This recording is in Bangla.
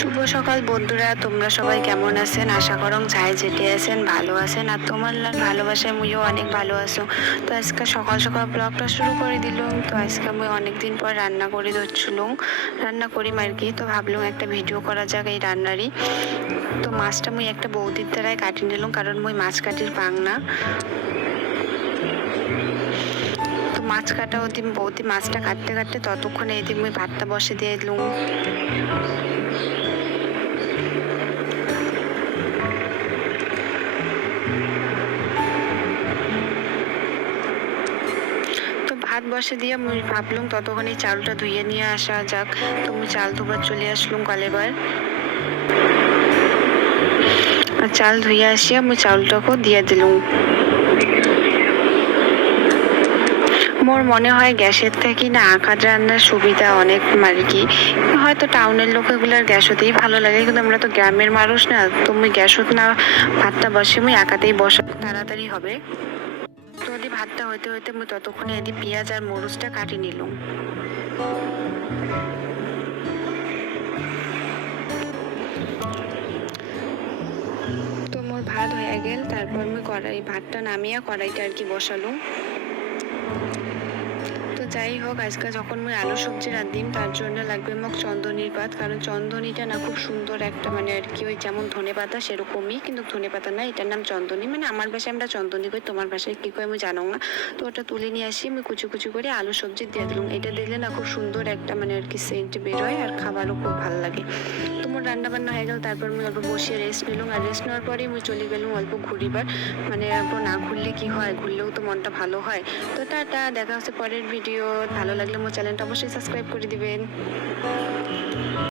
শুভ সকাল বন্ধুরা, তোমরা সবাই কেমন আছেন? আশা করং যাই যেতে আছেন ভালো আছেন আর তোমার ভালোবাসায় মুইও অনেক ভালো আছো। তো আজকে সকাল সকাল ব্লগটা শুরু করে দিলাম। তো আজকে আমি অনেকদিন পর রান্না করে দিচ্ছিলাম, রান্না করি আর কি। তো ভাবলাম একটা ভিডিও করা যাক এই রান্নারই। তো মাছটা মুই একটা বৌদির দ্বারাই কাটি নিলাম, কারণ মুই মাছ কাটির পাং না। তো মাছ কাটা ওদিন বৌদি মাছটা কাটতে কাটতে ততক্ষণে এদিন মুই ভাতটা বসে দিয়ে দিলাম। ভাত বসে দিয়ে আমি ভাবলাম ততক্ষণে চালটা ধুয়ে নিয়ে আসা যাক। তো আমি চাল ধোবার চলে আসলাম কলেবার। আর চাল ধুয়ে আসিয়া আমি চাউলটাকেও দিয়ে দিলাম। মোর মনে হয় গ্যাসের থেকে না আঁকার রান্নার সুবিধা অনেক আর কি। হয়তো টাউনের লোক এগুলার গ্যাসতেই ভালো লাগে, কিন্তু আমরা তো গ্রামের মানুষ না। তুমি গ্যাসত না ভাতটা বসে আমি আঁকাতেই বসা তাড়াতাড়ি হবে। তো এদি ভাতটা হইতে হইতে আমি ততক্ষণে এদি পেঁয়াজ আর মরিচটা কাটি নিলাম। তো মোর ভাত হয়ে গেল, তারপর আমি ভাতটা নামিয়ে কড়াইটা আর কি বসালুম। তো যাই হোক, আজকে যখন আমি আলু সবজি রাঁধিম তার জন্য লাগবে মোক চন্দনির পাত, কারণ চন্দনিটা না খুব সুন্দর একটা মানে আর কি, ওই যেমন ধনে পাতা সেরকমই, কিন্তু ধনে পাতা না, এটার নাম চন্দনি। মানে আমার ভাষায় আমরা চন্দনি কই, তোমার ভাষায় কি কই আমি জানো না। তো ওটা তুলে নিয়ে আসি আমি কুচি কুচি করে আলু সবজি দিয়ে দিলাম। এটা দিলে না খুব সুন্দর একটা মানে আর কি সেন্ট বেরোয়, আর খাবারও খুব ভালো লাগে। তো মোর রান্না বান্না হয়ে গেল, তারপর আমি অল্প বসিয়ে রেস্ট নিলাম। আর রেস্ট নেওয়ার পরেই আমি চলে গেলাম অল্প ঘুরিবার। মানে অল্প না ঘুরলে কি হয়, ঘুরলেও তো মনটা ভালো হয়। তো টাটা, দেখা হচ্ছে পরের ভিডিও। ভালো লাগলে আমার চ্যানেলটা অবশ্যই সাবস্ক্রাইব করে দিবেন।